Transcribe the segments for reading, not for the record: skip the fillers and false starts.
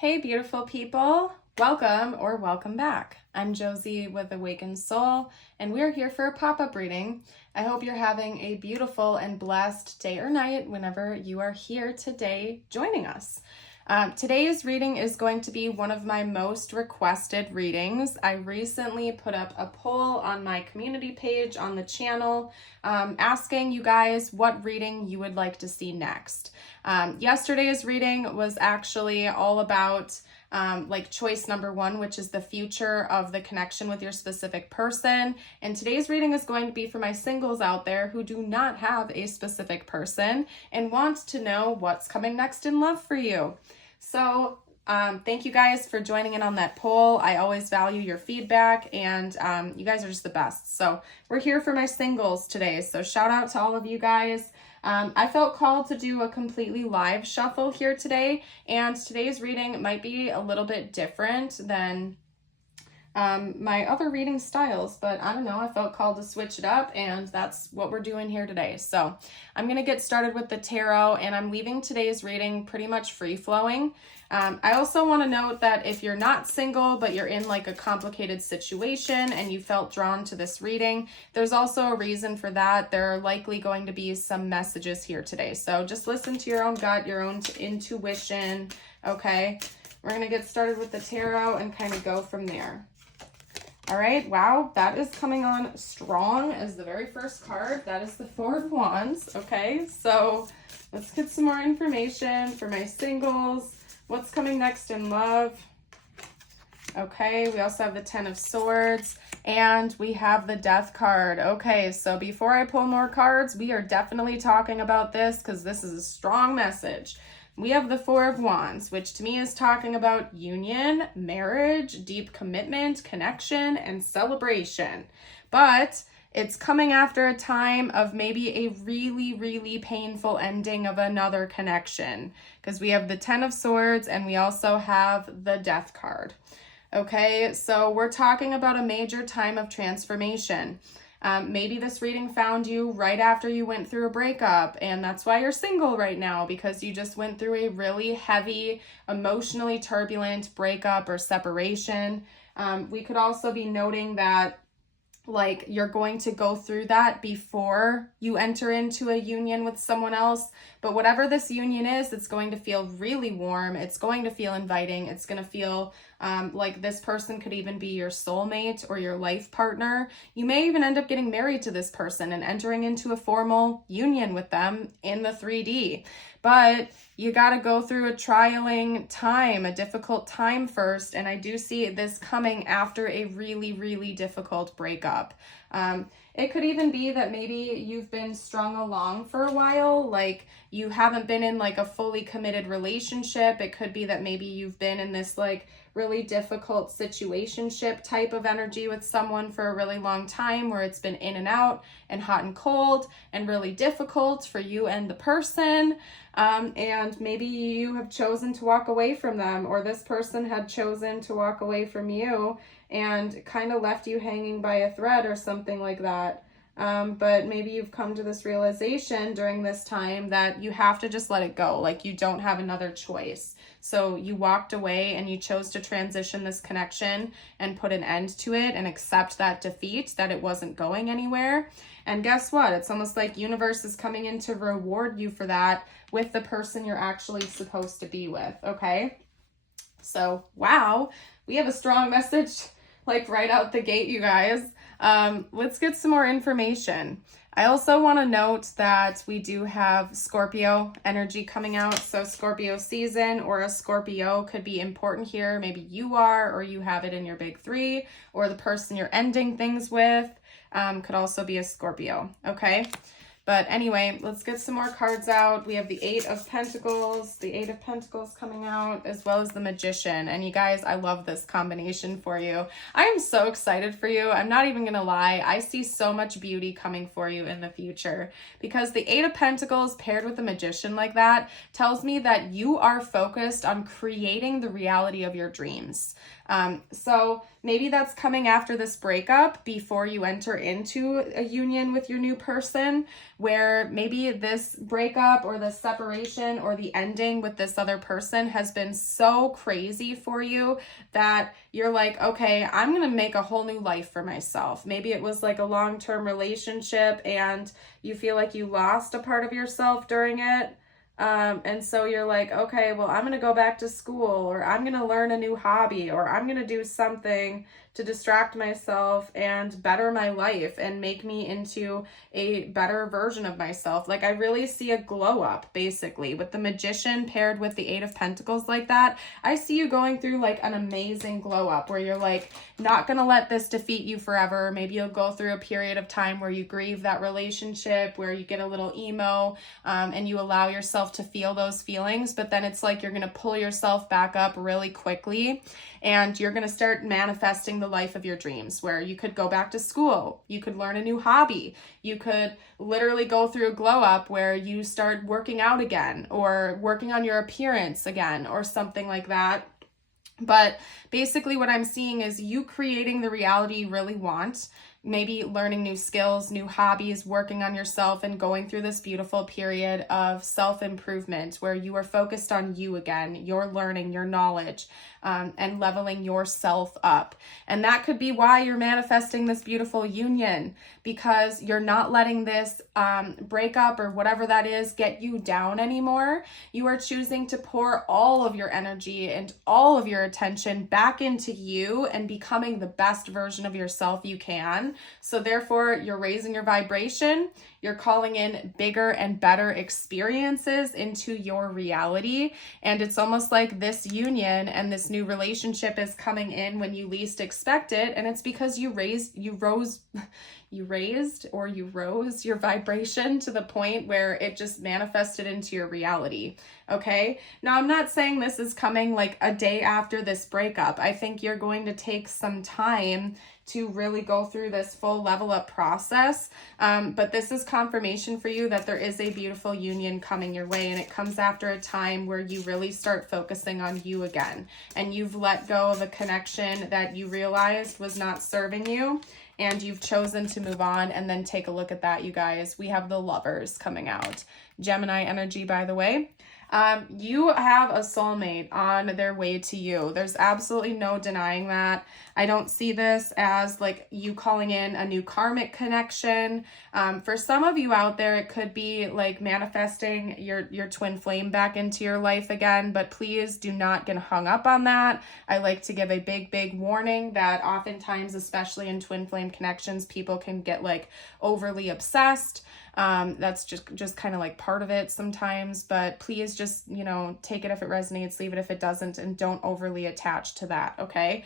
Hey, beautiful people. Welcome or welcome back. I'm Josie with Awakened Soul, and we're here for a pop-up reading. I hope you're having a beautiful and blessed day or night whenever you are here today joining us. Today's reading is going to be one of my most requested readings. I recently put up a poll on my community page on the channel asking you guys what reading you would like to see next. Yesterday's reading was actually all about choice number one, which is the future of the connection with your specific person. And today's reading is going to be for my singles out there who do not have a specific person and want to know what's coming next in love for you. So thank you guys for joining in on that poll. I always value your feedback, and you guys are just the best. So we're here for my singles today. So shout out to all of you guys. I felt called to do a completely live shuffle here today, and today's reading might be a little bit different than my other reading styles, but I don't know, I felt called to switch it up, and that's what we're doing here today. So I'm going to get started with the tarot, and I'm leaving today's reading pretty much free-flowing. I also want to note that if you're not single, but you're in like a complicated situation and you felt drawn to this reading, there's also a reason for that. There are likely going to be some messages here today. So just listen to your own gut, your own intuition, okay? We're going to get started with the tarot and kind of go from there. All right, wow, that is coming on strong as the very first card. That is the Four of Wands, okay? So let's get some more information for my singles. What's coming next in love? Okay, we also have the Ten of Swords, and we have the Death card. Okay, so before I pull more cards, we are definitely talking about this because this is a strong message. We have the Four of Wands, which to me is talking about union, marriage, deep commitment, connection, and celebration. But it's coming after a time of maybe a really, really painful ending of another connection, because we have the Ten of Swords and we also have the Death card. Okay, so we're talking about a major time of transformation. Maybe this reading found you right after you went through a breakup, and that's why you're single right now, because you just went through a really heavy, emotionally turbulent breakup or separation. We could also be noting that like you're going to go through that before you enter into a union with someone else. But whatever this union is, it's going to feel really warm. It's going to feel inviting. It's going to feel like this person could even be your soulmate or your life partner. You may even end up getting married to this person and entering into a formal union with them in the 3D. But you got to go through a trialing time, a difficult time first. And I do see this coming after a really, really difficult breakup. It could even be that maybe you've been strung along for a while, like you haven't been in like a fully committed relationship. It could be that maybe you've been in this like really difficult situationship type of energy with someone for a really long time, where it's been in and out and hot and cold and really difficult for you and the person. And maybe you have chosen to walk away from them, or this person had chosen to walk away from you and kind of left you hanging by a thread or something like that. But maybe you've come to this realization during this time that you have to just let it go. Like you don't have another choice. So you walked away and you chose to transition this connection and put an end to it and accept that defeat, that it wasn't going anywhere. And guess what? It's almost like universe is coming in to reward you for that with the person you're actually supposed to be with, okay? So, wow, we have a strong message like right out the gate, you guys. Let's get some more information. I also want to note that we do have Scorpio energy coming out. So Scorpio season or a Scorpio could be important here. Maybe you are, or you have it in your big three, or the person you're ending things with could also be a Scorpio, okay? But anyway, let's get some more cards out. We have the Eight of Pentacles, coming out, as well as the Magician. And you guys, I love this combination for you. I am so excited for you. I'm not even gonna lie. I see so much beauty coming for you in the future, because the Eight of Pentacles paired with the Magician like that tells me that you are focused on creating the reality of your dreams. So maybe that's coming after this breakup before you enter into a union with your new person. where maybe this breakup or the separation or the ending with this other person has been so crazy for you that you're like, okay, I'm going to make a whole new life for myself. Maybe it was like a long-term relationship and you feel like you lost a part of yourself during it. And so you're like, okay, well, I'm going to go back to school, or I'm going to learn a new hobby, or I'm going to do something to distract myself and better my life and make me into a better version of myself. Like, I really see a glow up, basically, with the Magician paired with the Eight of Pentacles like that. I see you going through like an amazing glow up where you're like, not going to let this defeat you forever. Maybe you'll go through a period of time where you grieve that relationship, where you get a little emo, and you allow yourself to feel those feelings. But then it's like you're going to pull yourself back up really quickly, and you're going to start manifesting the life of your dreams, where you could go back to school, you could learn a new hobby, you could literally go through a glow up where you start working out again, or working on your appearance again, or something like that. But basically what I'm seeing is you creating the reality you really want, maybe learning new skills, new hobbies, working on yourself, and going through this beautiful period of self-improvement where you are focused on you again, your learning, your knowledge, and leveling yourself up. And that could be why you're manifesting this beautiful union, because you're not letting this breakup or whatever that is get you down anymore. You are choosing to pour all of your energy and all of your attention back into you and becoming the best version of yourself you can. So therefore, you're raising your vibration. You're calling in bigger and better experiences into your reality. And it's almost like this union and this new relationship is coming in when you least expect it. And it's because you rose your vibration to the point where it just manifested into your reality. Okay. Now, I'm not saying this is coming like a day after this breakup. I think you're going to take some time to really go through this full level up process. But this is confirmation for you that there is a beautiful union coming your way, and it comes after a time where you really start focusing on you again, and you've let go of a connection that you realized was not serving you, and you've chosen to move on. And then take a look at that, you guys. We have the Lovers coming out. Gemini energy, by the way. You have a soulmate on their way to you. There's absolutely no denying that. I don't see this as like you calling in a new karmic connection. For some of you out there, it could be like manifesting your twin flame back into your life again, but please do not get hung up on that. I like to give a big warning that oftentimes, especially in twin flame connections, people can get like overly obsessed. That's just kind of like part of it sometimes, but please just, take it if it resonates, leave it if it doesn't, and don't overly attach to that. Okay.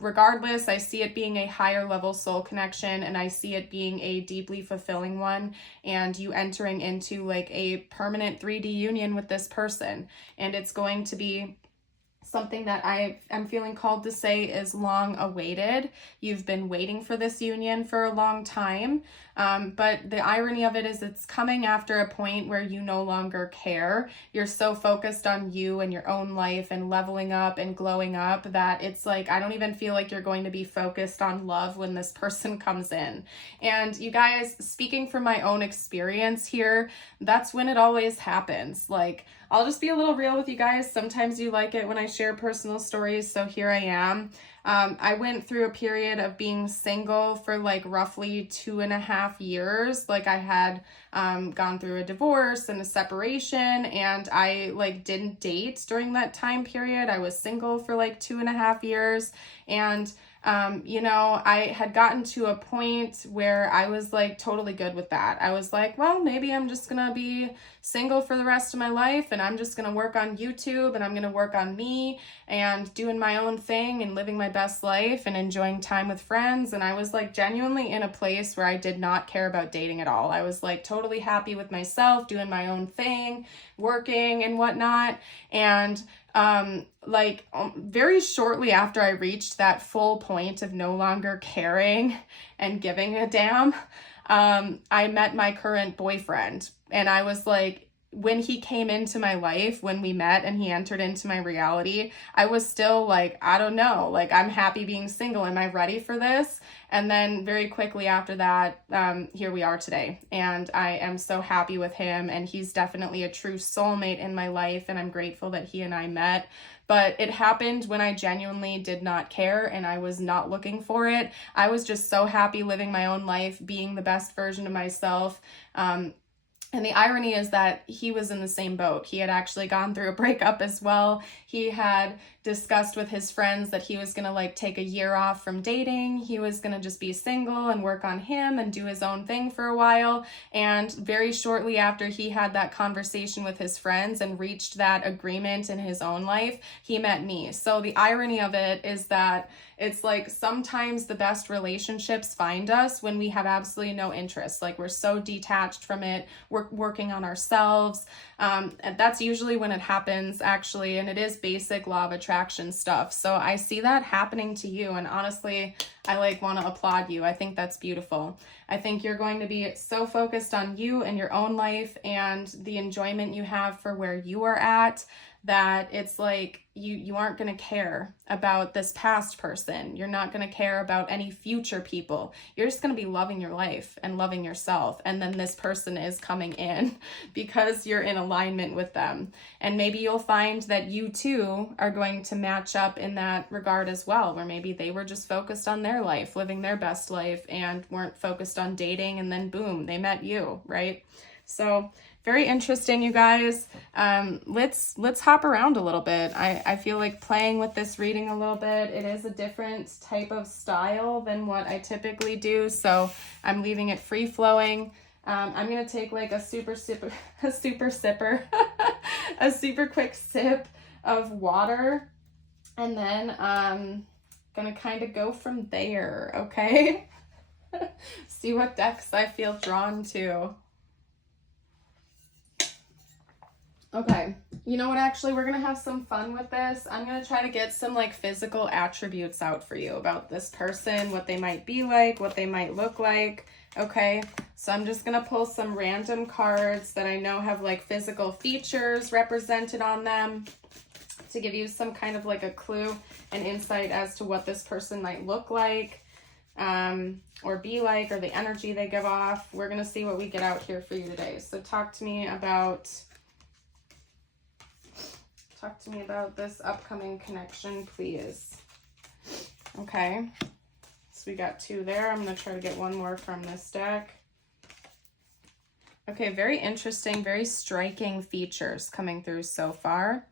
Regardless, I see it being a higher level soul connection, and I see it being a deeply fulfilling one, and you entering into like a permanent 3D union with this person. And it's going to be something that I am feeling called to say is long awaited. You've been waiting for this union for a long time. But the irony of it is it's coming after a point where you no longer care. You're so focused on you and your own life and leveling up and glowing up that it's like, I don't even feel like you're going to be focused on love when this person comes in. And you guys, speaking from my own experience here, that's when it always happens. Like, I'll just be a little real with you guys. Sometimes you like it when I share personal stories, so here I am. I went through a period of being single for like roughly 2.5 years. Like, I had gone through a divorce and a separation, and I like didn't date during that time period. I was single for like 2.5 years, and I had gotten to a point where I was like totally good with that. I was like, well, maybe I'm just gonna be single for the rest of my life, and I'm just gonna work on YouTube, and I'm gonna work on me and doing my own thing and living my best life and enjoying time with friends. And I was like genuinely in a place where I did not care about dating at all. I was like totally happy with myself, doing my own thing, working and whatnot. And very shortly after I reached that full point of no longer caring and giving a damn, I met my current boyfriend, and I was like, when he came into my life, when we met and he entered into my reality, I was still like, I don't know, like, I'm happy being single. Am I ready for this? And then very quickly after that, here we are today. And I am so happy with him. And he's definitely a true soulmate in my life. And I'm grateful that he and I met. But it happened when I genuinely did not care and I was not looking for it. I was just so happy living my own life, being the best version of myself. And the irony is that he was in the same boat. He had actually gone through a breakup as well. He had discussed with his friends that he was going to like take a year off from dating. He was going to just be single and work on him and do his own thing for a while. And very shortly after he had that conversation with his friends and reached that agreement in his own life, he met me. So the irony of it is that it's like sometimes the best relationships find us when we have absolutely no interest. Like we're so detached from it. We're working on ourselves. And that's usually when it happens, actually. And it is basic law of attraction stuff. So I see that happening to you. And honestly, I like want to applaud you. I think that's beautiful. I think you're going to be so focused on you and your own life and the enjoyment you have for where you are at, that it's like you aren't going to care about this past person. You're not going to care about any future people. You're just going to be loving your life and loving yourself. And then this person is coming in because you're in alignment with them. And maybe you'll find that you too are going to match up in that regard as well, where maybe they were just focused on their life, living their best life, and weren't focused on dating, and then boom, they met you, right? So very interesting, you guys. Let's hop around a little bit. I feel like playing with this reading a little bit. It is a different type of style than what I typically do, so I'm leaving it free flowing. I'm gonna take like a super quick sip of water, and then gonna kind of go from there. Okay. See what decks I feel drawn to. Okay, you know what, actually, we're going to have some fun with this. I'm going to try to get some, like, physical attributes out for you about this person, what they might be like, what they might look like, okay? So I'm just going to pull some random cards that I know have, like, physical features represented on them to give you some kind of, like, a clue and insight as to what this person might look like, or be like, or the energy they give off. We're going to see what we get out here for you today. So talk to me about this upcoming connection, please. Okay, so we got two there. I'm going to try to get one more from this deck. Okay, very interesting, very striking features coming through so far.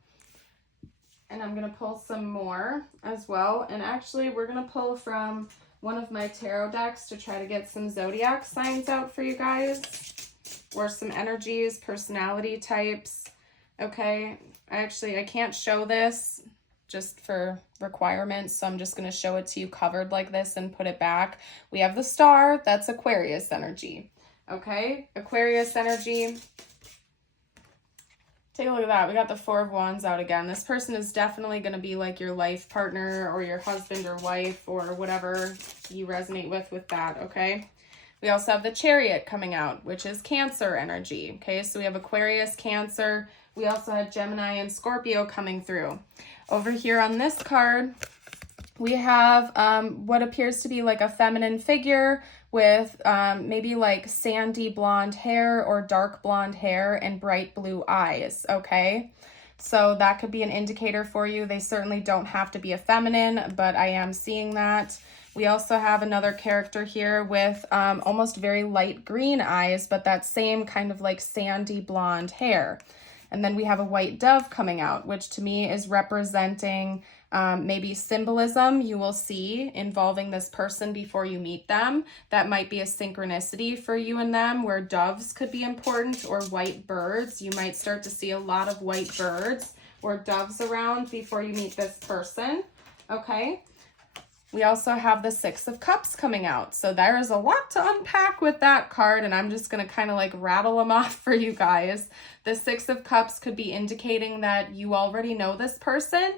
And I'm going to pull some more as well. And actually, we're going to pull from one of my tarot decks to try to get some zodiac signs out for you guys, or some energies, personality types. Okay, I can't show this just for requirements, so I'm just going to show it to you covered like this and put it back. We have the star, that's Aquarius energy. Okay, Aquarius energy. Take a look at that. We got the Four of Wands out again. This person is definitely going to be like your life partner or your husband or wife or whatever you resonate with that, okay? We also have the Chariot coming out, which is Cancer energy, okay? So we have Aquarius, Cancer. We also had Gemini and Scorpio coming through. Over here on this card, we have what appears to be like a feminine figure with maybe like sandy blonde hair or dark blonde hair and bright blue eyes, okay? So that could be an indicator for you. They certainly don't have to be a feminine, but I am seeing that. We also have another character here with almost very light green eyes, but that same kind of like sandy blonde hair. And then we have a white dove coming out, which to me is representing maybe symbolism you will see involving this person before you meet them. That might be a synchronicity for you and them, where doves could be important, or white birds. You might start to see a lot of white birds or doves around before you meet this person, okay? We also have the Six of Cups coming out. So there is a lot to unpack with that card, and I'm just going to kind of like rattle them off for you guys. The Six of Cups could be indicating that you already know this person.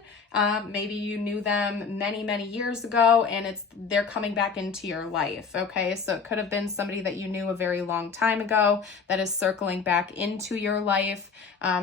Maybe you knew them many, many years ago and they're coming back into your life, okay? So it could have been somebody that you knew a very long time ago that is circling back into your life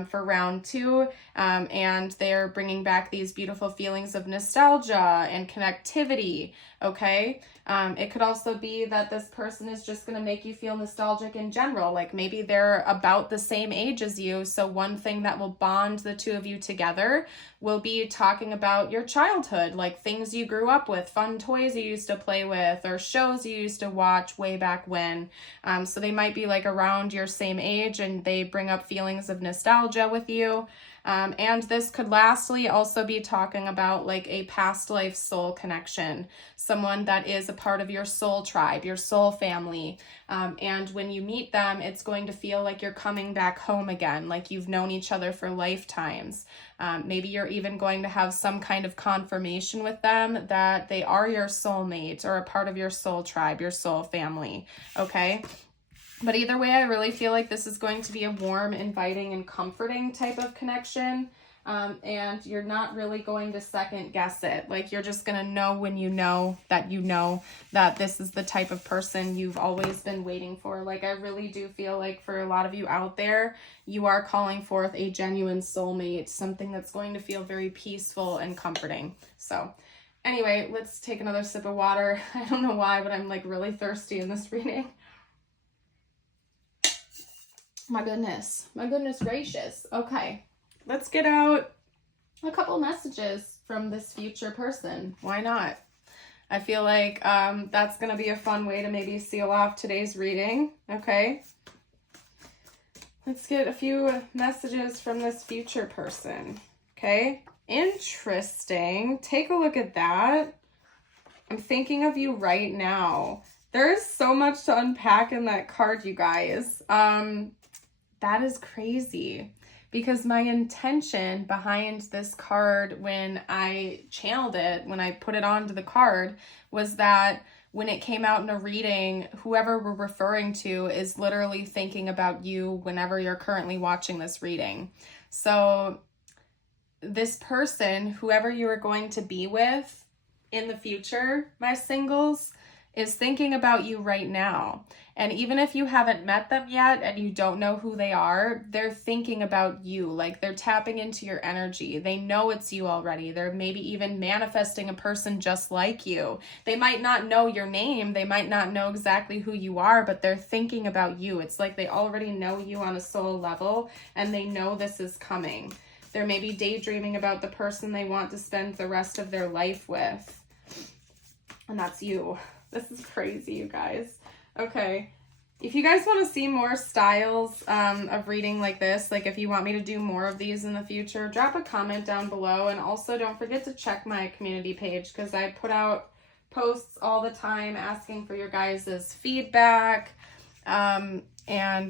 for round 2, and they're bringing back these beautiful feelings of nostalgia and connectivity, okay? It could also be that this person is just going to make you feel nostalgic in general. Like maybe they're about the same age as you. So one thing that will bond the two of you together will be talking about your childhood, like things you grew up with, fun toys you used to play with, or shows you used to watch way back when. So they might be like around your same age and they bring up feelings of nostalgia with you. And this could lastly also be talking about like a past life soul connection, someone that is a part of your soul tribe, your soul family. And when you meet them, it's going to feel like you're coming back home again, like you've known each other for lifetimes. Maybe you're even going to have some kind of confirmation with them that they are your soulmate or a part of your soul tribe, your soul family, okay? But either way, I really feel like this is going to be a warm, inviting, and comforting type of connection. And you're not really going to second guess it. Like you're just going to know when you know that this is the type of person you've always been waiting for. Like I really do feel like for a lot of you out there, you are calling forth a genuine soulmate, something that's going to feel very peaceful and comforting. So anyway, let's take another sip of water. I don't know why, but I'm like really thirsty in this reading. My goodness gracious. Okay, let's get out a couple messages from this future person. Why not? I feel like that's going to be a fun way to maybe seal off today's reading. Okay, let's get a few messages from this future person. Okay, interesting. Take a look at that. I'm thinking of you right now. There is so much to unpack in that card, you guys. That is crazy because my intention behind this card when I channeled it, when I put it onto the card, was that when it came out in a reading, whoever we're referring to is literally thinking about you whenever you're currently watching this reading. So this person, whoever you are going to be with in the future, my singles, is thinking about you right now. And even if you haven't met them yet and you don't know who they are, they're thinking about you. Like they're tapping into your energy. They know it's you already. They're maybe even manifesting a person just like you. They might not know your name. They might not know exactly who you are, but they're thinking about you. It's like they already know you on a soul level and they know this is coming. They're maybe daydreaming about the person they want to spend the rest of their life with. And that's you. This is crazy, you guys. Okay. If you guys want to see more styles of reading like this, like if you want me to do more of these in the future, drop a comment down below. And also don't forget to check my community page because I put out posts all the time asking for your guys' feedback and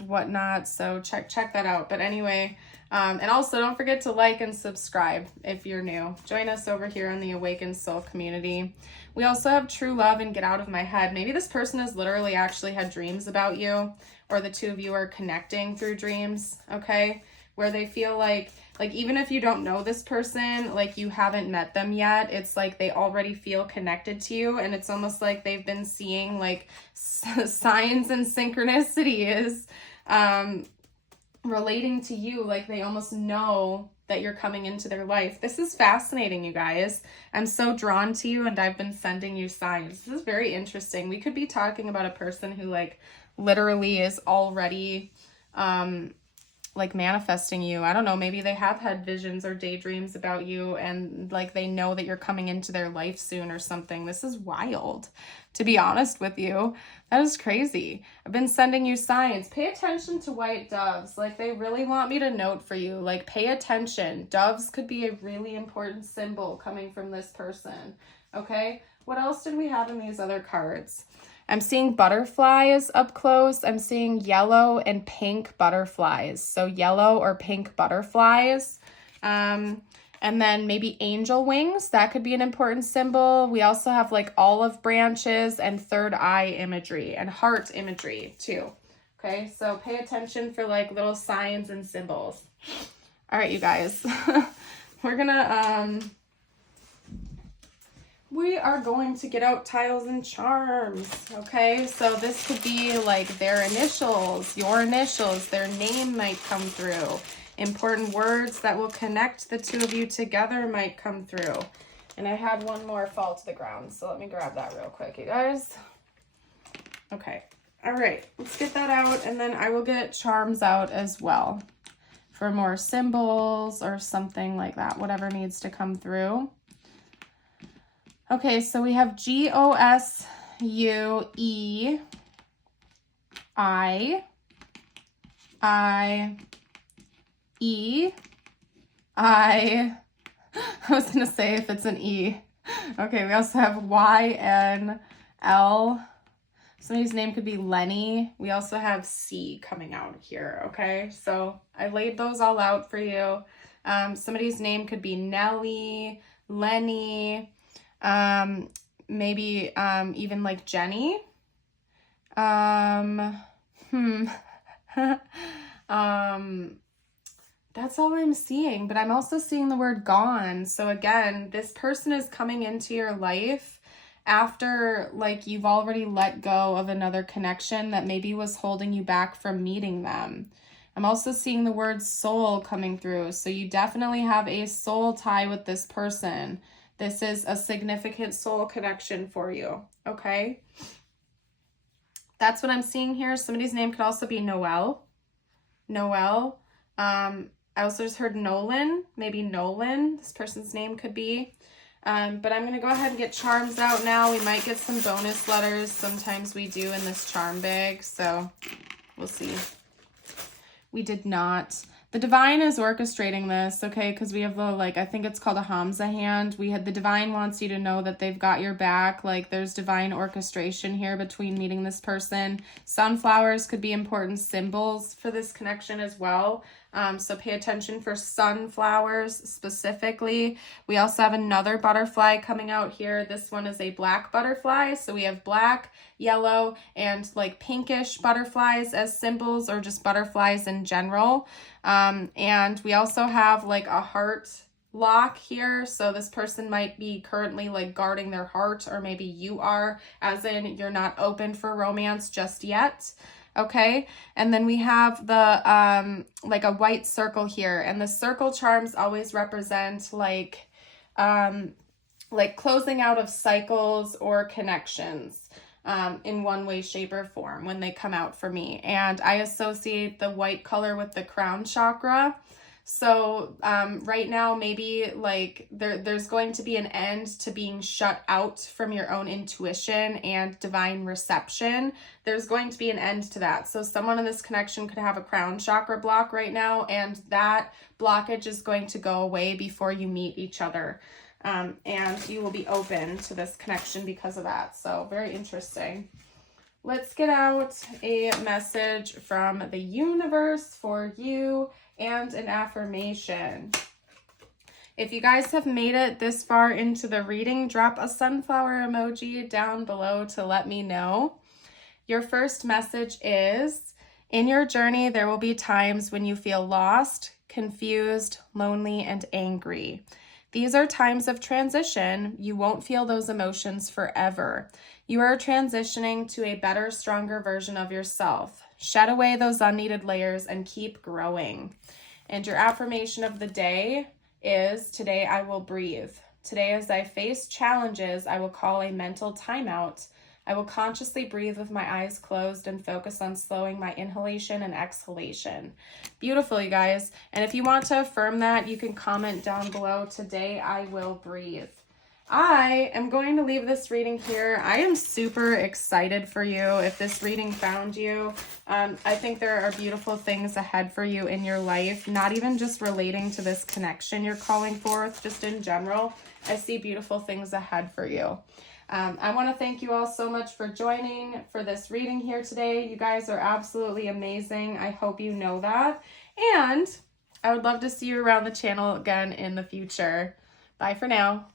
whatnot. So check that out. But anyway, and also don't forget to like and subscribe if you're new. Join us over here in the Awakened Soul community. We also have True Love and Get Out of My Head. Maybe this person has literally actually had dreams about you, or the two of you are connecting through dreams, okay? Where they feel like even if you don't know this person, like you haven't met them yet, it's like they already feel connected to you, and it's almost like they've been seeing like signs and synchronicities relating to you, like they almost know that you're coming into their life. This is fascinating, you guys. I'm so drawn to you and I've been sending you signs. This is very interesting. We could be talking about a person who like literally is already like manifesting you. I don't know, maybe they have had visions or daydreams about you and like they know that you're coming into their life soon or something. This is wild, to be honest with you. That is crazy. I've been sending you signs. Pay attention to white doves. Like they really want me to note for you, like pay attention. Doves could be a really important symbol coming from this person. Okay, what else did we have in these other cards? I'm seeing butterflies up close. I'm seeing yellow and pink butterflies. So yellow or pink butterflies. And then maybe angel wings. That could be an important symbol. We also have like olive branches and third eye imagery and heart imagery too. Okay, so pay attention for like little signs and symbols. All right, you guys, we are going to get out tiles and charms. Okay, so this could be like their initials, your initials, their name might come through. Important words that will connect the two of you together might come through. And I had one more fall to the ground, so let me grab that real quick, you guys. Okay, all right, let's get that out, and then I will get charms out as well for more symbols or something like that, whatever needs to come through. Okay, so we have G-O-S-U-E, I-E, I was going to say if it's an E. Okay, we also have Y-N-L. Somebody's name could be Lenny. We also have C coming out here, okay? So I laid those all out for you. Somebody's name could be Nellie, Lenny, maybe even like Jenny. That's all I'm seeing, but I'm also seeing the word gone. So again, this person is coming into your life after like you've already let go of another connection that maybe was holding you back from meeting them. I'm also seeing the word soul coming through. So you definitely have a soul tie with this person. This is a significant soul connection for you, okay? That's what I'm seeing here. Somebody's name could also be Noel. Noel. I also just heard Nolan, maybe Nolan, this person's name could be. But I'm going to go ahead and get charms out now. We might get some bonus letters. Sometimes we do in this charm bag, so we'll see. We did not. The divine is orchestrating this, okay, because we have the, like, I think it's called a Hamza hand. We had the divine wants you to know that they've got your back. Like, there's divine orchestration here between meeting this person. Sunflowers could be important symbols for this connection as well. So pay attention for sunflowers specifically. We also have another butterfly coming out here. This one is a black butterfly. So we have black, yellow, and like pinkish butterflies as symbols, or just butterflies in general. And we also have like a heart lock here. So this person might be currently like guarding their heart, or maybe you are, as in you're not open for romance just yet. Okay, and then we have the like a white circle here, and the circle charms always represent like closing out of cycles or connections in one way, shape, or form when they come out for me. And I associate the white color with the crown chakra. So right now, maybe like there's going to be an end to being shut out from your own intuition and divine reception. There's going to be an end to that. So someone in this connection could have a crown chakra block right now, and that blockage is going to go away before you meet each other. And you will be open to this connection because of that. So very interesting. Let's get out a message from the universe for you and an affirmation. If you guys have made it this far into the reading, drop a sunflower emoji down below to let me know. Your first message is, in your journey, there will be times when you feel lost, confused, lonely, and angry. These are times of transition. You won't feel those emotions forever. You are transitioning to a better, stronger version of yourself. Shed away those unneeded layers and keep growing. And your affirmation of the day is, today I will breathe. Today, as I face challenges, I will call a mental timeout. I will consciously breathe with my eyes closed and focus on slowing my inhalation and exhalation. Beautiful, you guys. And if you want to affirm that, you can comment down below, today I will breathe. I am going to leave this reading here. I am super excited for you if this reading found you. I think there are beautiful things ahead for you in your life, not even just relating to this connection you're calling forth, just in general. I see beautiful things ahead for you. I want to thank you all so much for joining for this reading here today. You guys are absolutely amazing. I hope you know that. And I would love to see you around the channel again in the future. Bye for now.